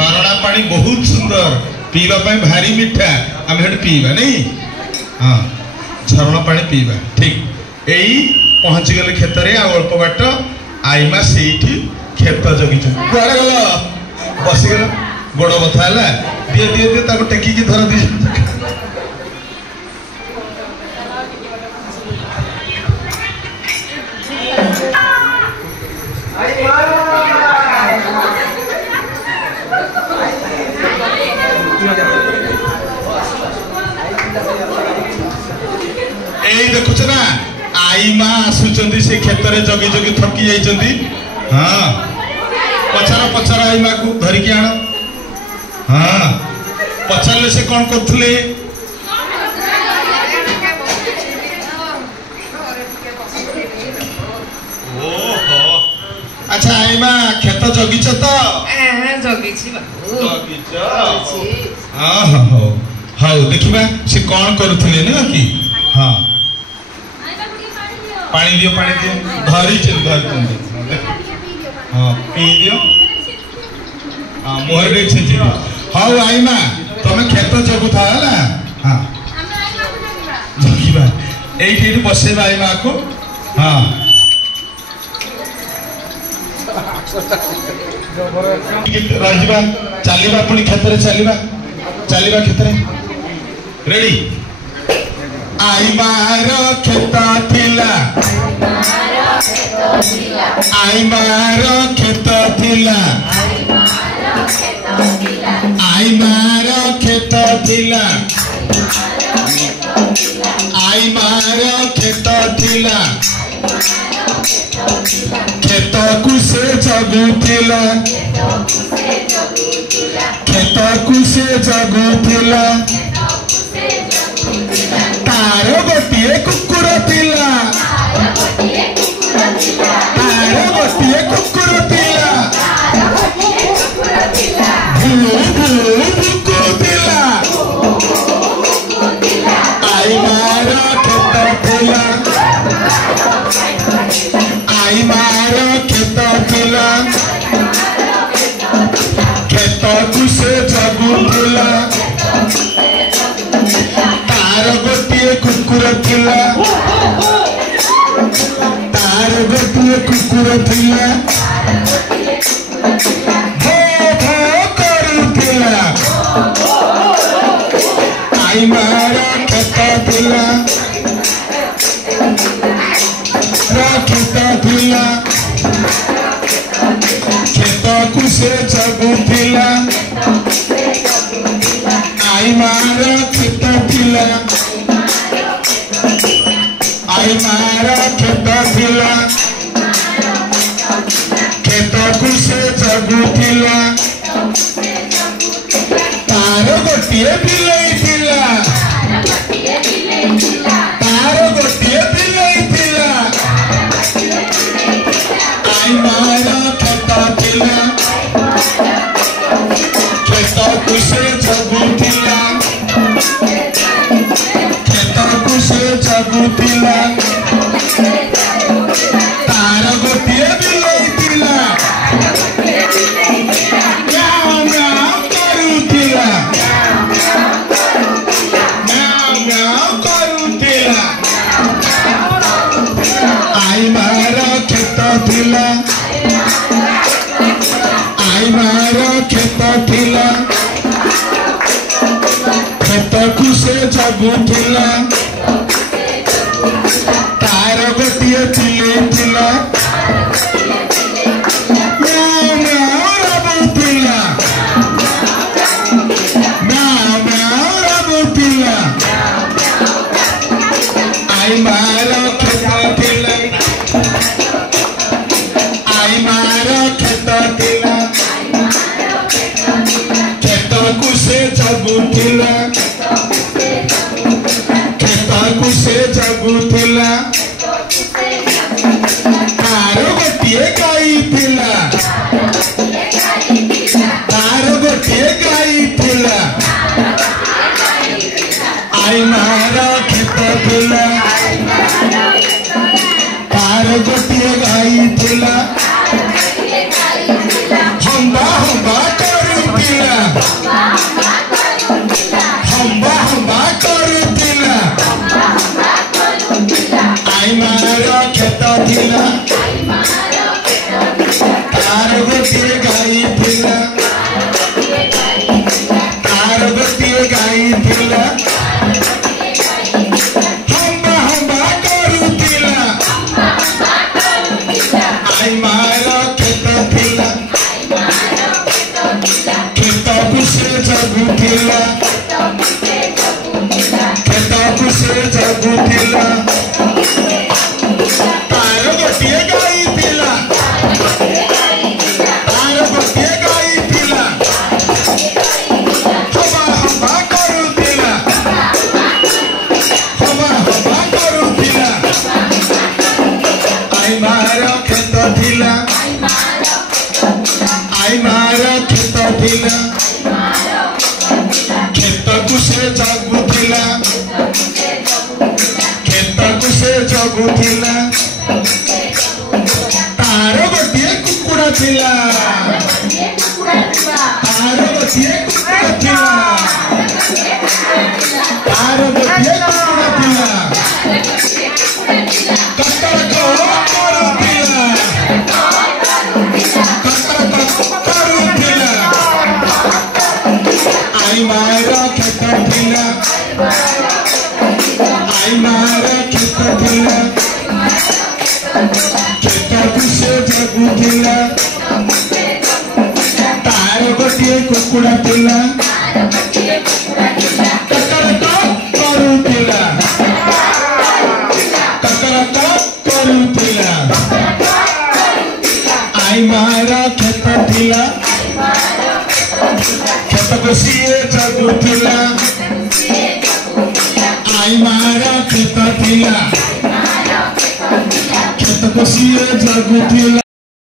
झरणा पानी बहुत सुंदर पीवा भारी मिठा आम पीवा नहीं हाँ झरणा पानी पीवा ठीक यही पहुँची गले खेत अल्प बाट आईमा से खेत जगी कुआड़े गल बसीगल गोड़ बथा है दिए दिए दिए टेकिकी धर दी देखुच ना आई माँ आसुचंदी से खेत में जगी जगी थकी जाइचंदी हाँ पचार पचार आई माँ को धरिकी आण हाँ पचारे से कौन करथुले अच्छा आई माँ खेत जगिच तो हाँ हाँ हाँ हाँ देखिबा से कौन करुथुले ना कि हाँ पानी दियो धरी धरी हाँ पी दियो हाँ मुहर दे छे हाँ आई माँ तुम खेत जगु था ना हाँ जगिबा एठी बसेबा आई माँ को हाँ राजीबा चलीबा पुणी खेत रे चलीबा खेत रे रेडी आई मारो खेत थिला आई मारो खेत थिला आई मारो खेत थिला आई मारो खेत थिला खेत कुसे जगु थिला खेत कुसे जगु थिला तार गोटे कुकुर थिला तार गोटे कुकुर थिला भू भू भुकुथिला आई मारो खेत थिला आई मारो खेत थिला खेत कुसे जगु थिला तार गोटे कुकुर थिला तार गोटे कुकुर थिला भो भो करुथिला आई मारो खेत थिला खेत थिला खेत कुसे जगु थिला आई मारो खेत थिला आई मारो खेत थिला खेत कुसे जगु थिला तार गोटे बिलई थिला तार गोटे बिलई थिला आई मारो खेत थिला खेत कुसे जगु थिला खेत कुसे जगु थिला तार गोटे बिलई थिला म्याऊ म्याऊ करुथिला म्याऊ म्याऊ करुथिला आई मारो खेत थिला आई मारो खेत थिला खेत कुसे जगु थिला तार गोटे चिले थिला म्याऊ म्याऊ रबुथिला म्याऊ म्याऊ रबुथिला आई मारो खेत थिला आई मारो खेत थिला खेत कुसे जगु थिला खेत कुसे जगु थिला तार गोटे गाई थिला तार गोटे गाई थिला आई मारो खेत थिला तार गोटे गाई थिला हंबा हंबा करुथिला जगुथिला खेतकु से जगुथिला तार गोटिए गाई थिला हवा हवा करुथिला आई मार खेत थिला खेतकु से जगुथिला तार गोटिए कुकुड़ा थिला आई मारा खेत थिला खेतकु से जगुथिला तार गोटिए कुकुड़ा थिला करुथिला आई मारा खेत थिला खेतकु से जगुथिला आई मारा खेत थिला खेतकु से जगुथिला।